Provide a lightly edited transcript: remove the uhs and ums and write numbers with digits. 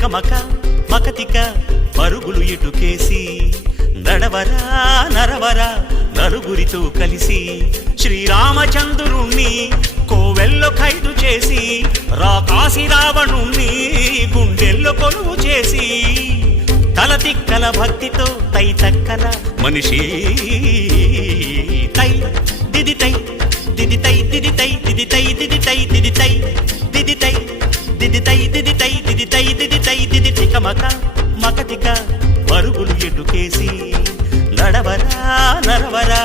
తికమక మకతిక పరుగులు ఇటుకేసి నడవరా నరవరా నలుగురితో కలిసి శ్రీరామచంద్రుణ్ణి కోవెల్లో ఖైదు చేసి రాకాసి రావణుణ్ణి గుండెల్లో కొలువు చేసి తల తిక్కల భక్తితో తై తక్కల మనిషి తై దిది తై దిది తై దిది తై దిది తై దిది తై దిది తై దిది తై దిది తై దిది తై దిది తై దిది తై దిది తికమక మకతిక పరుగులు ఎటుకేసి నడవరా నరవరా